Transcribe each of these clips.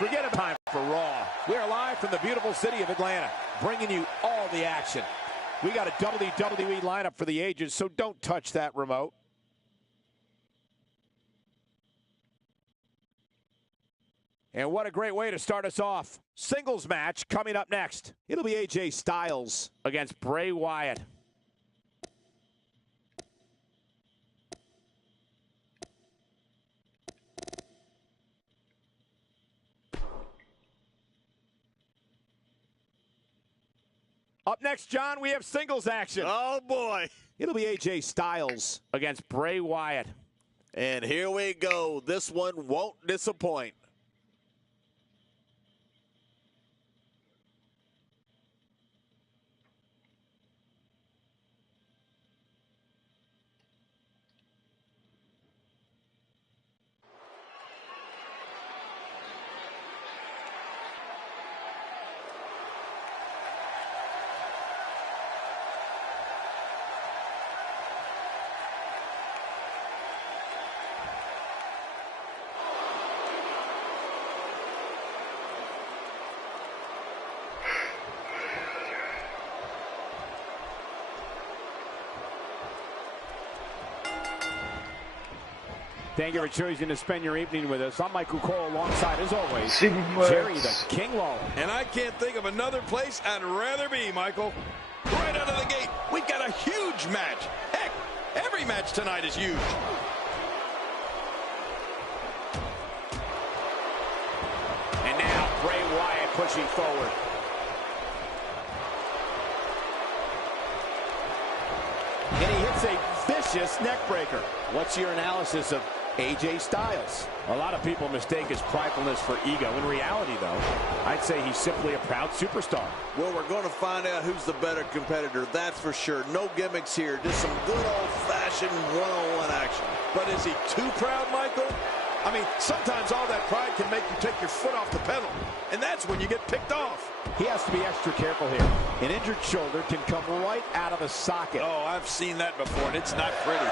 Forget about time for Raw. We are live from the beautiful city of Atlanta, bringing you all the action. We got a WWE lineup for the ages, so don't touch that remote. And what a great way to start us off. Singles match coming up next. It'll be AJ Styles against Bray Wyatt. Up next, John, we have singles action. Oh, boy. It'll be AJ Styles against Bray Wyatt. And here we go. This one won't disappoint. Thank you for choosing to spend your evening with us. I'm Michael Cole alongside, as always, Jerry the King Lawler. And I can't think of another place I'd rather be, Michael. Right out of the gate, we've got a huge match. Heck, every match tonight is huge. And now Bray Wyatt pushing forward. And he hits a vicious neck breaker. What's your analysis of AJ Styles? A lot of people mistake his pridefulness for ego. In reality, though, I'd say he's simply a proud superstar. Well, we're going to find out who's the better competitor, that's for sure. No gimmicks here, just some good old-fashioned one-on-one action. But is he too proud, Michael? I mean, sometimes all that pride can make you take your foot off the pedal, and that's when you get picked off. He has to be extra careful here. An injured shoulder can come right out of the socket. Oh, I've seen that before, and it's not pretty.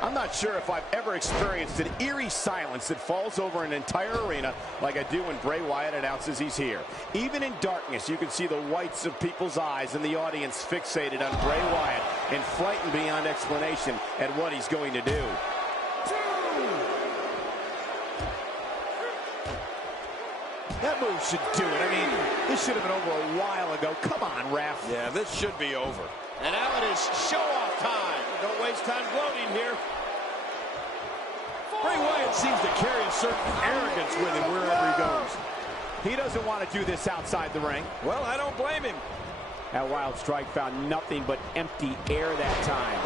I'm not sure if I've ever experienced an eerie silence that falls over an entire arena like I do when Bray Wyatt announces he's here. Even in darkness, you can see the whites of people's eyes and the audience fixated on Bray Wyatt and frightened beyond explanation at what he's going to do. That move should do it. I mean, this should have been over a while ago. Come on, ref. Yeah, this should be over. And now it is show-off time. Don't waste time gloating here. Bray Wyatt seems to carry a certain arrogance with him wherever he goes. He doesn't want to do this outside the ring. Well, I don't blame him. That wild strike found nothing but empty air that time.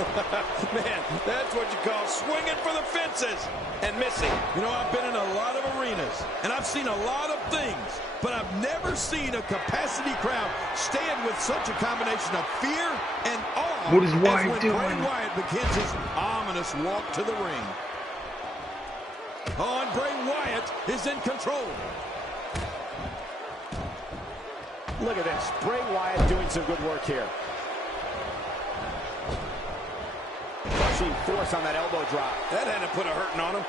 Man, that's what you call swinging for the fences and missing. You know, I've been in a lot of arenas, and I've seen a lot of things, but I've never seen a capacity crowd stand with such a combination of fear and awe What is as Wyatt when doing? Bray Wyatt begins his ominous walk to the ring. Oh, and Bray Wyatt is in control. Look at this. Bray Wyatt doing some good work here. Crushing force on that elbow drop. That had to put a hurting on him.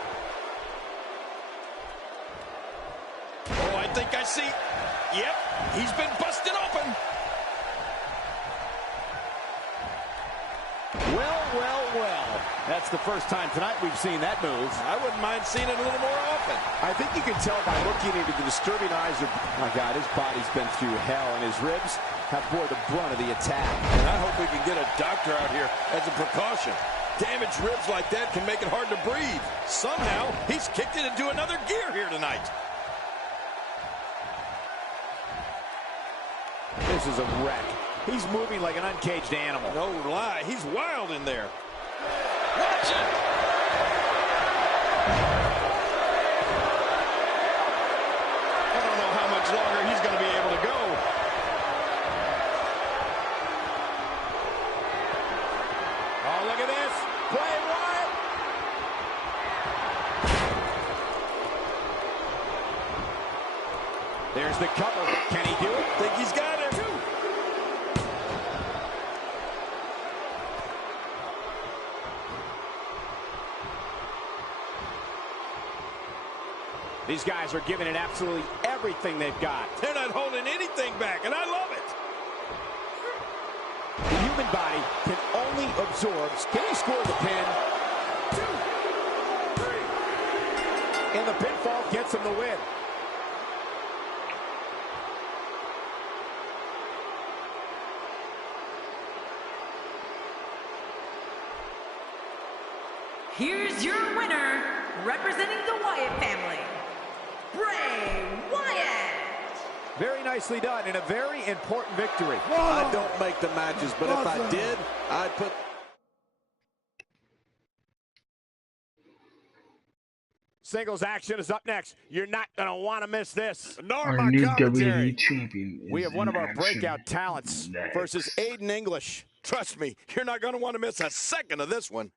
Oh, I think I see. Yep, he's been busted open. Well, well, well. That's the first time tonight we've seen that move. I wouldn't mind seeing it a little more often. I think you can tell by looking into the disturbing eyes of... Oh, my God, his body's been through hell, and his ribs have bore the brunt of the attack. And I hope we can get a doctor out here as a precaution. Damaged ribs like that can make it hard to breathe. Somehow, he's kicked it into another gear here tonight. This is a wreck. He's moving like an uncaged animal. No lie, he's wild in there. Watch it! I don't know how much longer he's going to be able to go. Oh, look at this. Bray Wyatt. There's the cover. Can he do it? Think he's got it. These guys are giving it absolutely everything they've got. They're not holding anything back, and I love it. The human body can only absorb. Can he score the pin? 2, 3. And the pinfall gets him the win. Here's your winner, representing the Wyatt family, Bray Wyatt. Very nicely done, and a very important victory. I don't make the matches, but if I did, I'd put... Singles action is up next. You're not going to want to miss this. Our new WWE champion is We have one of our action breakout talents next. versus Aiden English. Trust me, you're not going to want to miss a second of this one.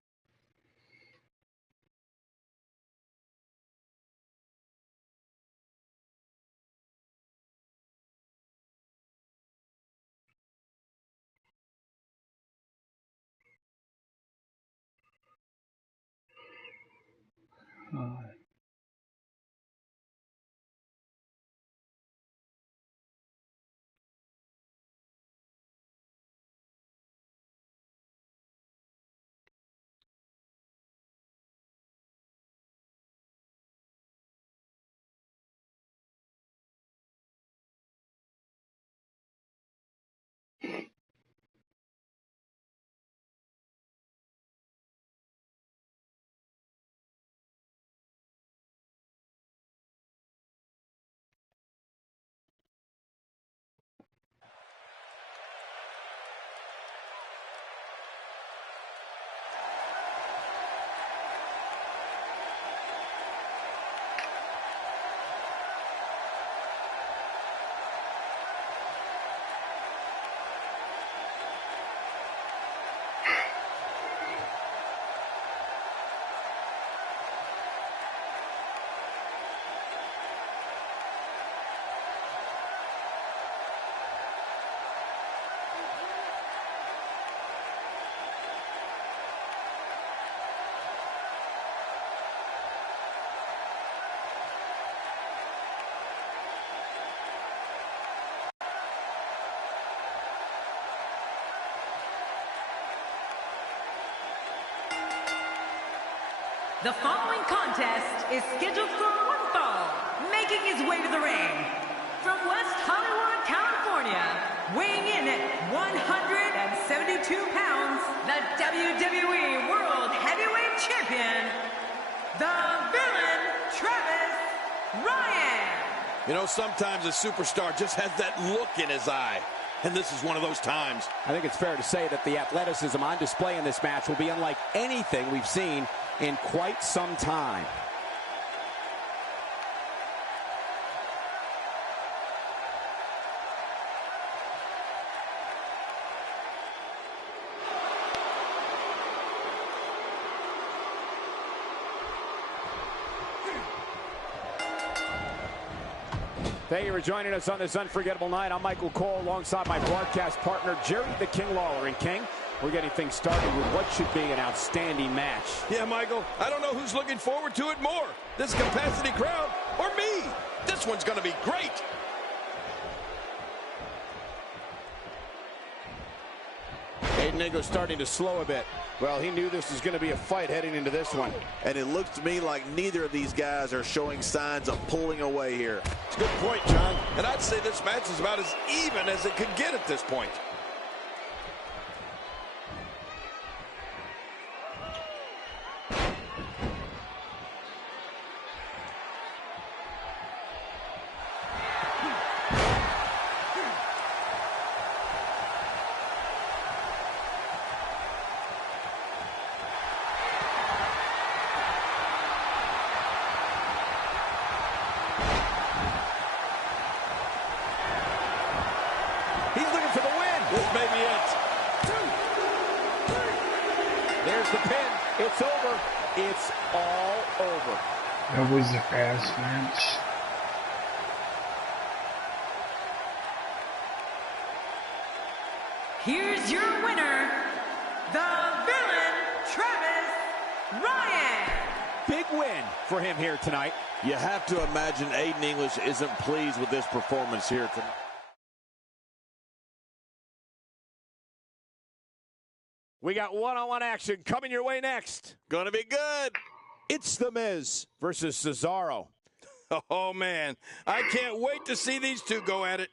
The following contest is scheduled for one fall, making his way to the ring. From West Hollywood, California, weighing in at 172 pounds, the WWE World Heavyweight Champion, the Villain, Travis Ryan. You know, sometimes a superstar just has that look in his eye. And this is one of those times. I think it's fair to say that the athleticism on display in this match will be unlike anything we've seen in quite some time. Thank you for joining us on this unforgettable night. I'm Michael Cole alongside my broadcast partner, Jerry the King Lawler. And King, we're getting things started with what should be an outstanding match. Yeah, Michael, I don't know who's looking forward to it more, this capacity crowd or me. This one's going to be great. Aiden English starting to slow a bit. Well, he knew this was going to be a fight heading into this one. And it looks to me like neither of these guys are showing signs of pulling away here. It's a good point, John. And I'd say this match is about as even as it could get at this point. He's looking for the win. This may be it. 2, 3. There's the pin. It's over. It's all over. That was a fast match. Here's your winner, the villain, Travis Ryan. Big win for him here tonight. You have to imagine Aiden English isn't pleased with this performance here tonight. We got one-on-one action coming your way next. Gonna be good. It's The Miz versus Cesaro. Oh, man. I can't wait to see these two go at it.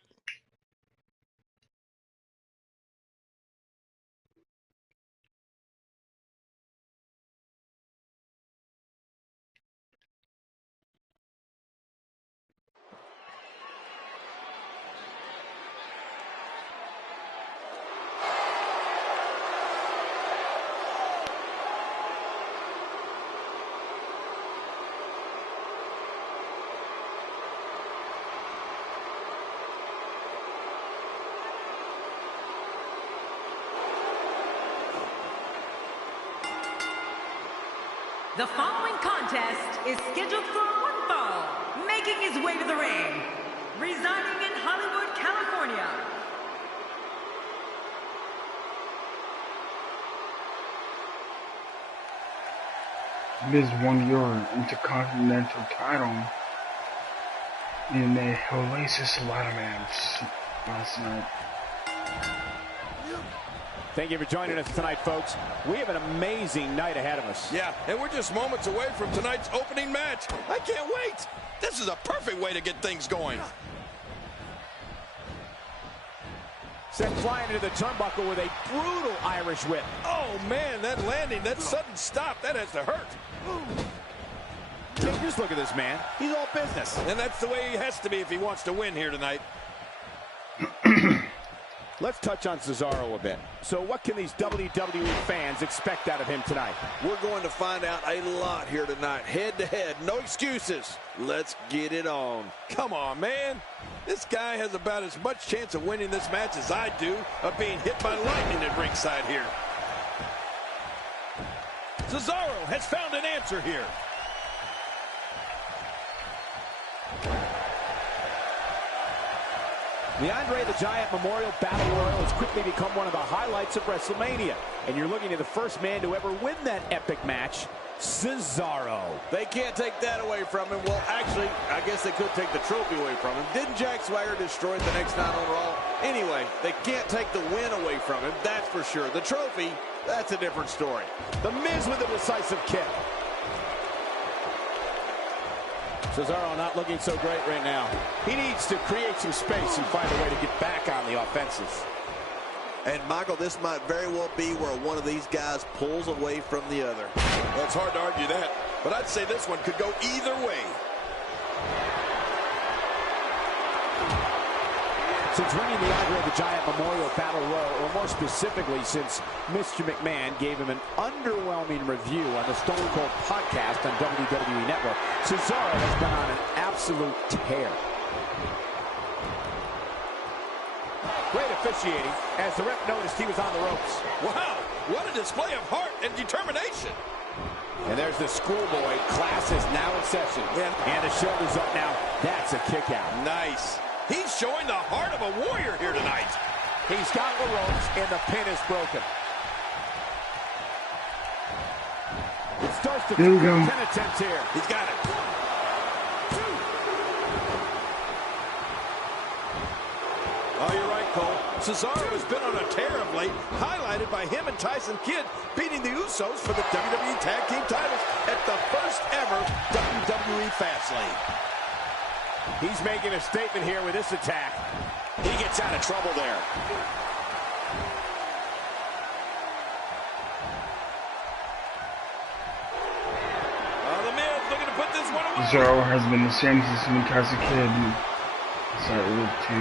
The following contest is scheduled for one fall, making his way to the ring, residing in Hollywood, California. Miz won your Intercontinental title in a hellacious ladder match last night. Thank you for joining us tonight, folks. We have an amazing night ahead of us. Yeah, and we're just moments away from tonight's opening match. I can't wait. This is a perfect way to get things going. Sent flying into the turnbuckle with a brutal Irish whip. Oh, man, that landing, that sudden stop, that has to hurt. Just look at this man. He's all business. And that's the way he has to be if he wants to win here tonight. Let's touch on Cesaro a bit. So what can these WWE fans expect out of him tonight? We're going to find out a lot here tonight. Head to head, no excuses. Let's get it on. Come on, man. This guy has about as much chance of winning this match as I do of being hit by lightning at ringside here. Cesaro has found an answer here. The Andre the Giant Memorial Battle Royal has quickly become one of the highlights of WrestleMania. And you're looking at the first man to ever win that epic match, Cesaro. They can't take that away from him. Well, actually, I guess they could take the trophy away from him. Didn't Jack Swagger destroy the next night on Raw? Anyway, they can't take the win away from him, that's for sure. The trophy, that's a different story. The Miz with a decisive kick. Cesaro not looking so great right now. He needs to create some space and find a way to get back on the offensive. And, Michael, this might very well be where one of these guys pulls away from the other. Well, it's hard to argue that, but I'd say this one could go either way. Since winning the Andre the Giant Memorial Battle Royal, or more specifically since Mr. McMahon gave him an underwhelming review on the Stone Cold podcast on WWE Network, Cesaro has been on an absolute tear. Great officiating as the ref noticed he was on the ropes. Wow, what a display of heart and determination. And there's the schoolboy. Class is now in session. And the shoulder's up now. That's a kick out. Nice. He's showing the heart of a warrior here tonight. He's got the ropes, and the pin is broken. It starts to 10 attempts here. He's got it. 1, 2. Oh, you're right, Cole. Cesaro has been on a tear of late, highlighted by him and Tyson Kidd beating the Usos for the WWE Tag Team titles at the first ever WWE Fastlane. He's making a statement here with this attack. He gets out of trouble there. The Miz looking to put this one away. Cesaro has been the same since when Tyson Kidd decided to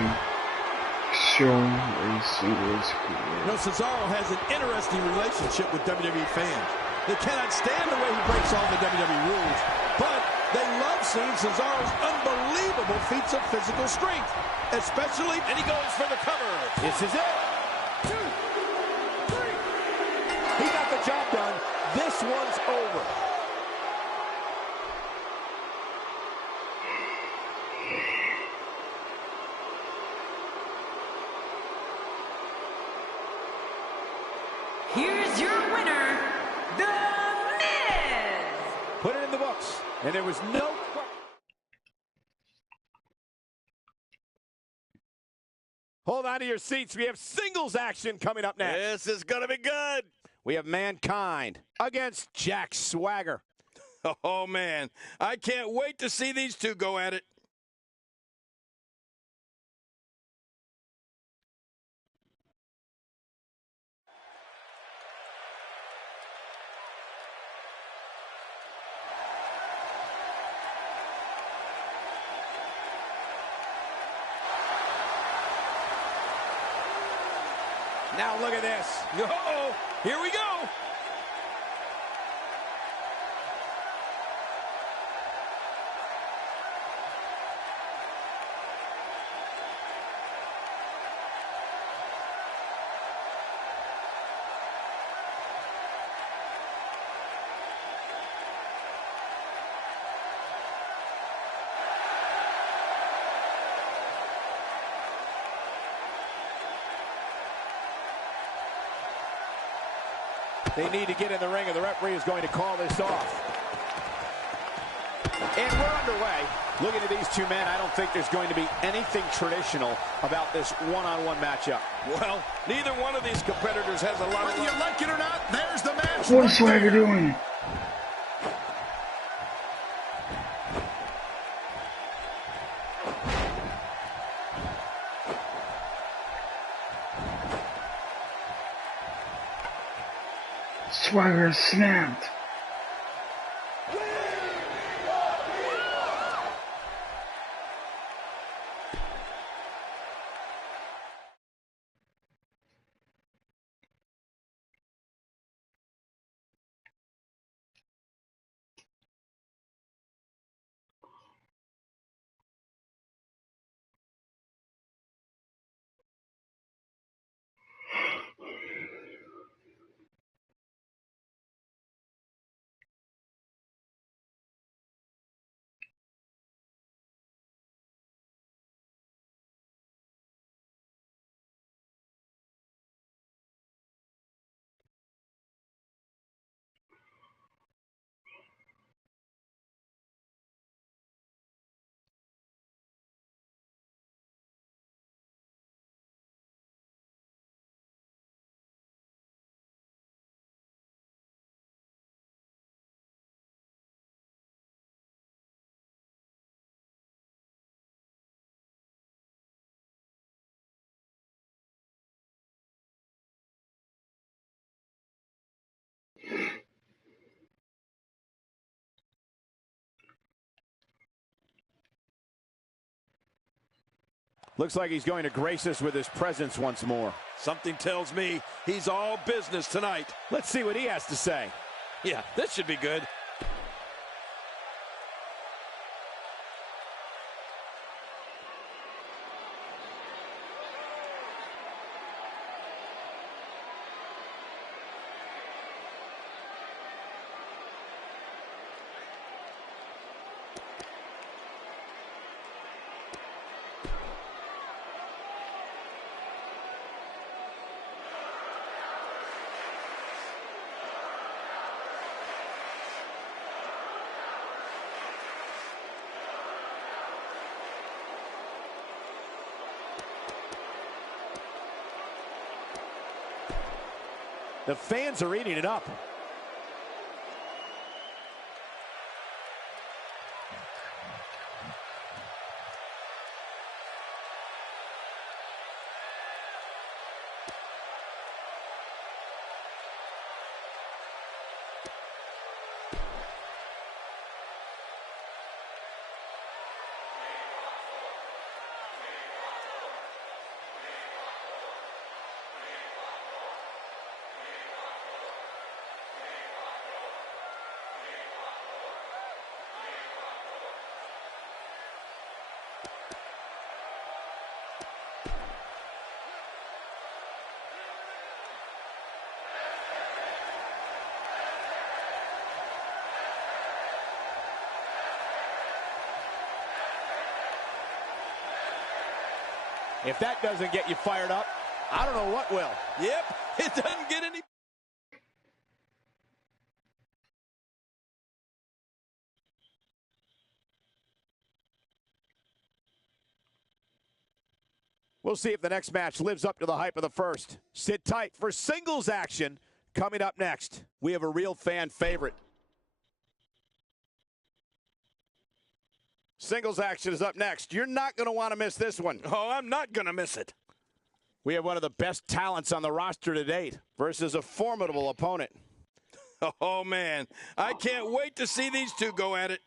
show a singles career. You know, Cesaro has an interesting relationship with WWE fans. They cannot stand the way he breaks all the WWE rules, but they love seeing Cesaro's unbelievable feats of physical strength, especially, and he goes for the cover. This is it. 2, 3. He got the job done. This one's over. here's your winner, The Miz. Put it in the books, and there was no... Hold on to your seats. We have singles action coming up next. This is going to be good. We have Mankind against Jack Swagger. Oh, man. I can't wait to see these two go at it. Now look at this. Uh-oh, here we go. They need to get in the ring, and the referee is going to call this off. And we're underway. Looking at these two men, I don't think there's going to be anything traditional about this one-on-one matchup. Well, neither one of these competitors has a lot of... Whether you like it or not, there's the match. What is Swagger doing? Swagger snapped. Looks like he's going to grace us with his presence once more. Something tells me he's all business tonight. Let's see what he has to say. Yeah, this should be good. The fans are eating it up. If that doesn't get you fired up, I don't know what will. Yep, it doesn't get any We'll see if the next match lives up to the hype of the first. Sit tight for singles action coming up next. We have a real fan favorite. Singles action is up next. You're not going to want to miss this one. Oh, I'm not going to miss it. We have one of the best talents on the roster to date versus a formidable opponent. Oh, man. I can't wait to see these two go at it.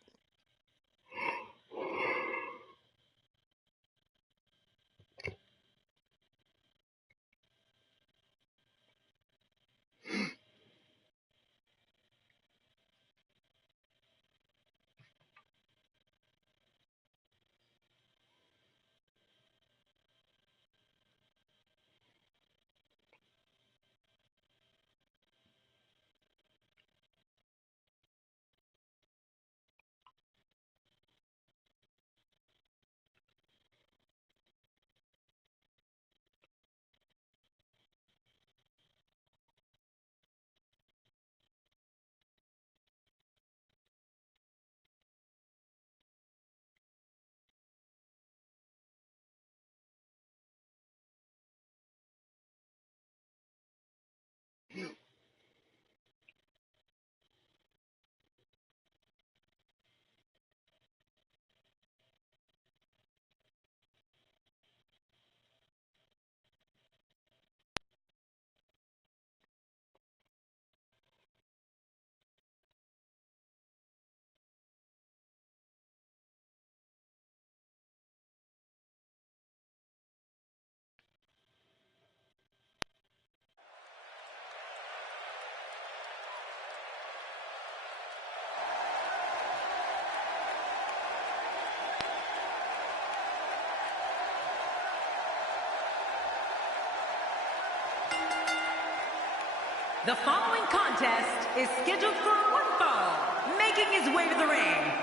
The following contest is scheduled for one fall, making his way to the ring.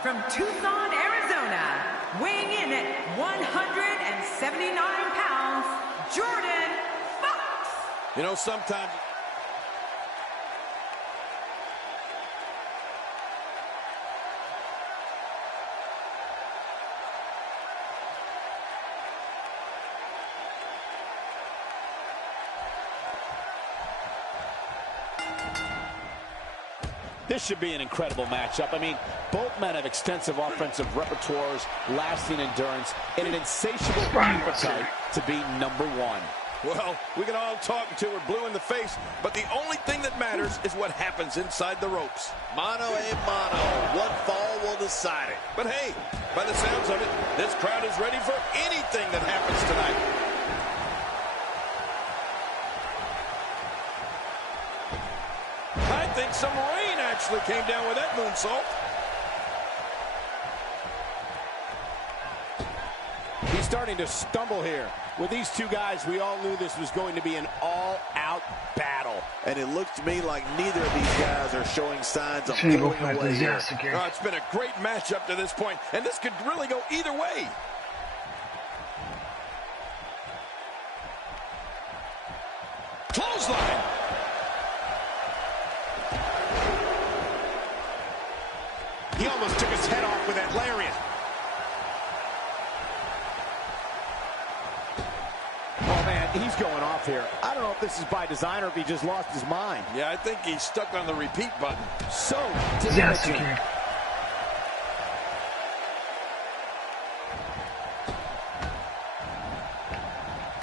From Tucson, Arizona, weighing in at 179 pounds, Jordan Fox. You know, sometimes... This should be an incredible matchup. I mean, both men have extensive offensive repertoires, lasting endurance, and an insatiable appetite to be number one. Well, we can all talk until we're blue in the face, but the only thing that matters is what happens inside the ropes. Mano a mano. One fall will decide it. But hey, by the sounds of it, this crowd is ready for anything that happens tonight. I think some rain actually came down with that moonsault. He's starting to stumble here. With these two guys, we all knew this was going to be an all-out battle. And it looks to me like neither of these guys are showing signs of pulling away here. It's been a great match up to this point, and this could really go either way. Clothesline. He almost took his head off with that lariat. Oh, man, he's going off here. I don't know if this is by design or if he just lost his mind. Yeah, I think he's stuck on the repeat button. So damaging.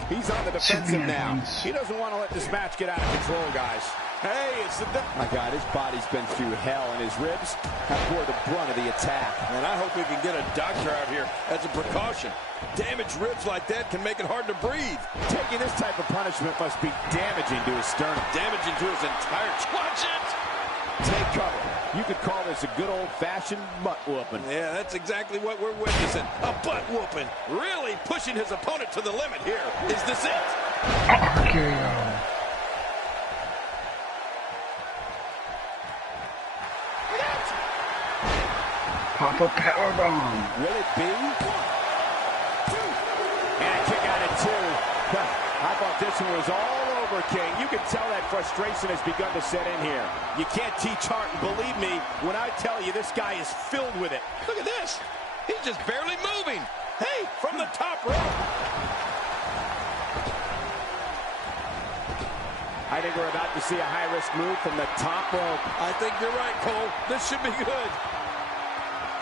He's on the defensive now. He doesn't want to let this match get out of control, guys. Hey, it's the... My God, his body's been through hell, and his ribs have bore the brunt of the attack. And I hope we can get a doctor out here as a precaution. Damaged ribs like that can make it hard to breathe. Taking this type of punishment must be damaging to his sternum. Damaging to his entire... Watch it! Take cover. You could call this a good old-fashioned butt whooping. Yeah, that's exactly what we're witnessing. A butt whooping. Really pushing his opponent to the limit here. Is this it? RKO. Pop-up powerbomb. Will it be? 1, 2. And a kick out at 2. I thought this one was all over, King. You can tell that frustration has begun to set in here. You can't teach heart, and believe me when I tell you this guy is filled with it. Look at this. He's just barely moving. Hey, from the top rope. I think we're about to see a high-risk move from the top rope. I think you're right, Cole. This should be good.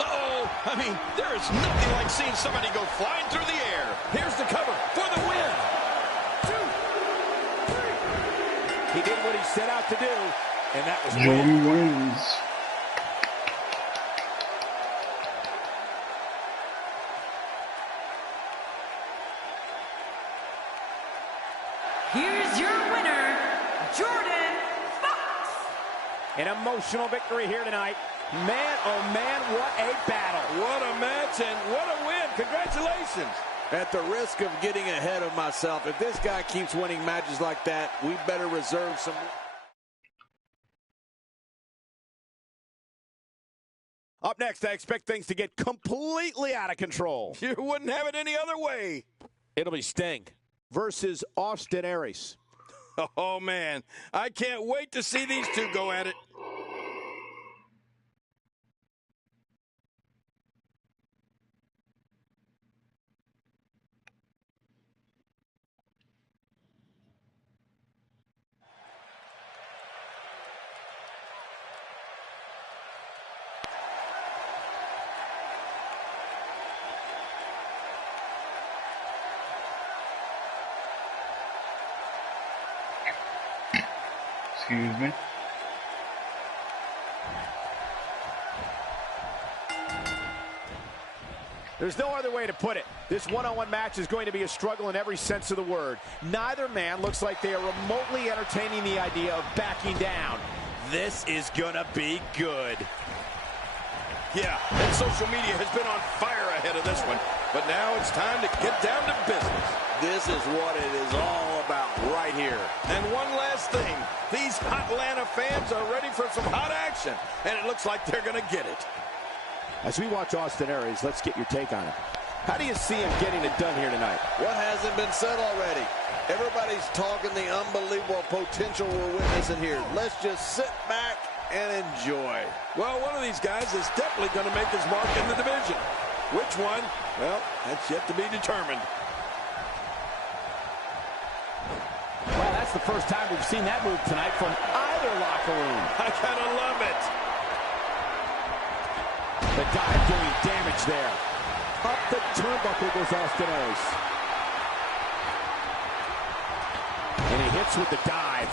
Uh-oh. I mean, there is nothing like seeing somebody go flying through the air. Here's the cover for the win. 2, 3. He did what he set out to do, and that was Joey wins. Here's your winner, Jordan Fox. An emotional victory here tonight. Man, oh man, what a battle. What a match and what a win. Congratulations. At the risk of getting ahead of myself, if this guy keeps winning matches like that, we better reserve some... Up next, I expect things to get completely out of control. You wouldn't have it any other way. It'll be Sting versus Austin Aries. Oh, man. I can't wait to see these two go at it. Excuse me. There's no other way to put it. This one-on-one match is going to be a struggle in every sense of the word. Neither man looks like they are remotely entertaining the idea of backing down. This is gonna be good. Yeah, and social media has been on fire ahead of this one. But now it's time to get down to business. This is what it is all about right here. And one last thing. These hot Atlanta fans are ready for some hot action. And it looks like they're going to get it. As we watch Austin Aries, let's get your take on it. How do you see him getting it done here tonight? What hasn't been said already? Everybody's talking the unbelievable potential we're witnessing here. Let's just sit back and enjoy. Well, one of these guys is definitely going to make his mark in the division. Which one? Well, that's yet to be determined. Well, that's the first time we've seen that move tonight from either locker room. I kind of love it. The dive doing damage there. Up the turnbuckle goes Austin Aries. And he hits with the dive.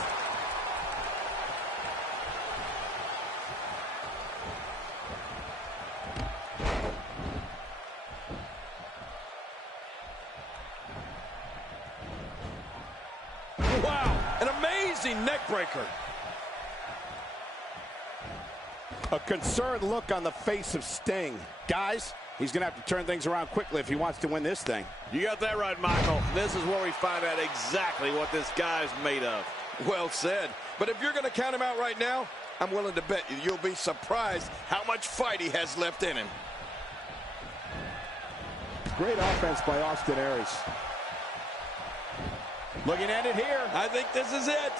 Wow, an amazing neck breaker. A concerned look on the face of Sting. Guys, he's going to have to turn things around quickly if he wants to win this thing. You got that right, Michael. This is where we find out exactly what this guy's made of. Well said. But if you're going to count him out right now, I'm willing to bet you'll be surprised how much fight he has left in him. Great offense by Austin Aries. Looking at it here. I think this is it.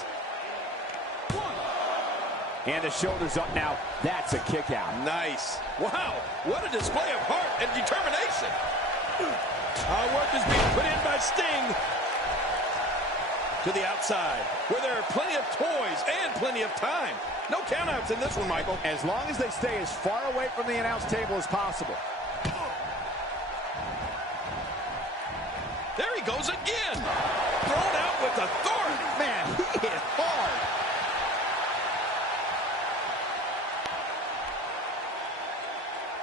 And the shoulders up now. That's a kick out. Nice. Wow, what a display of heart and determination. Work is being put in by Sting. To the outside, where there are plenty of toys and plenty of time. No countouts in this one, Michael. As long as they stay as far away from the announce table as possible. There he goes again. Thrown out with authority. Man, he hit hard.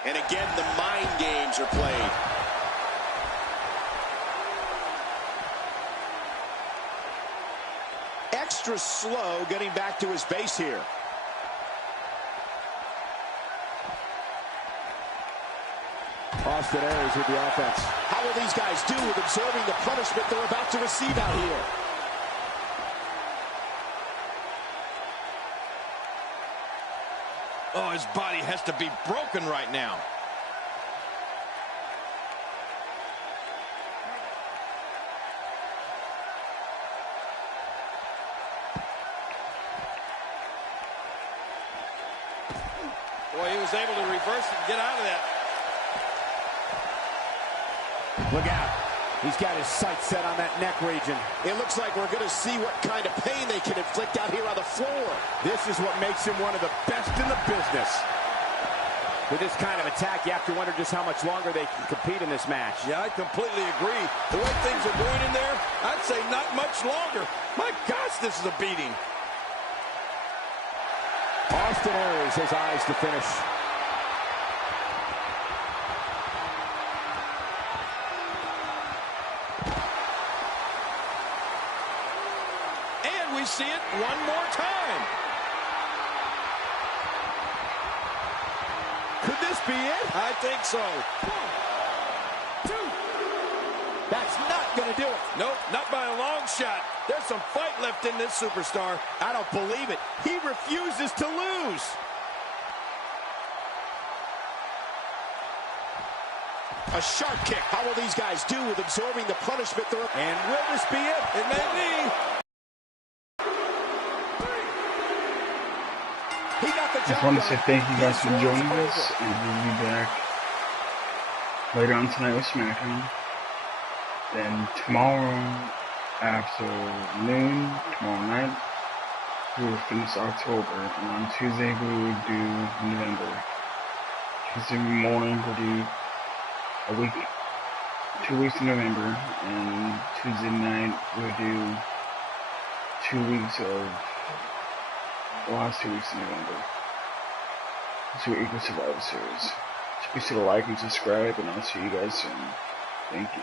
And again, the mind games are played. Extra slow getting back to his base here. Austin Aries with the offense. How will these guys do with absorbing the punishment they're about to receive out here? Oh, his body has to be broken right now. Boy, he was able to reverse it and get out of that. Look out. He's got his sights set on that neck region. It looks like we're going to see what kind of pain they can inflict out here on the floor. This is what makes him one of the best in the business. With this kind of attack, you have to wonder just how much longer they can compete in this match. Yeah, I completely agree. The way things are going in there, I'd say not much longer. My gosh, this is a beating. Austin Aries has eyes to finish. And we see it one more time. Could this be it? I think so. 1, 2. That's not going to do it. Nope, not by a long shot. There's some fight left in this superstar. I don't believe it. He refuses to lose. A sharp kick. How will these guys do with absorbing the punishment? And will this be it? It may be. He got the I job just want to say done. thank you guys This for one's joining over. us, and we'll be back later on tonight with SmackDown. Then tomorrow after noon, tomorrow night, we will finish October, and on Tuesday we will do November. Tuesday morning we'll do a week, 2 weeks in November, and Tuesday night we'll do 2 weeks of the last 2 weeks in November. This will equal Survivor Series. So be sure to like and subscribe, and I'll see you guys soon. Thank you.